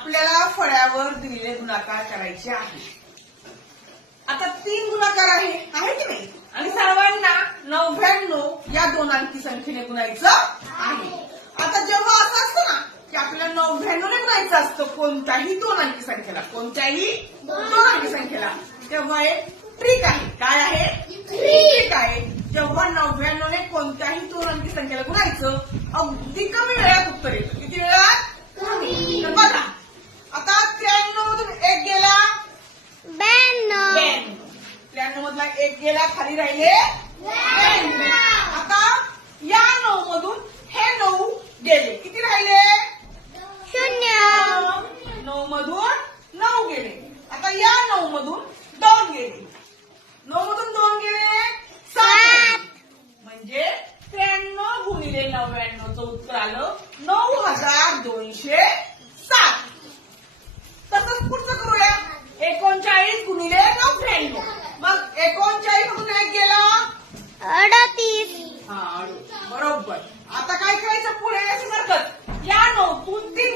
आपल्याला फळ्यावर दिलेले गुणाकार करायचे आहे. आता 3 गुणाकार आहे की नाही, आणि सर्वांना 99 या 2 अंकी संख्येने गुणायचं आहे. आता जेव्हा असं असतं ना की आपल्याला 99 ने गुणायचं असतं कोणत्याही 2 अंकी संख्येला, कोणत्याही 2 अंकी संख्येला, तेव्हा एक ट्रिक आहे. काय आहे? ट्रिक आहे. जेव्हा 99 ने कोणत्याही 2 अंकी संख्येला गुणायचं, अगदी कमी वेळात उत्तर येतं. किती वेळात? कमी. तर बघा, आता 93 मधून 1 गेला, 93 मधला 1 गेला, खाली राहिले 92. आता या 9 मधून हे 9 गेले, किती राहिले? 9 मधून 9 गेले. आता या 9 मधून 2 गेले, 9 मधून 2 गेले 7, म्हणजे 93 गुणिले 99 चं उत्तर आलं 9207. तसंच पुढचं करूया. 39 गुणिले 99, मग 39 मधून 1 गेला 38. बरोबर. आता काय करायचं पुढे? अशी हरकत, या 9 तून 3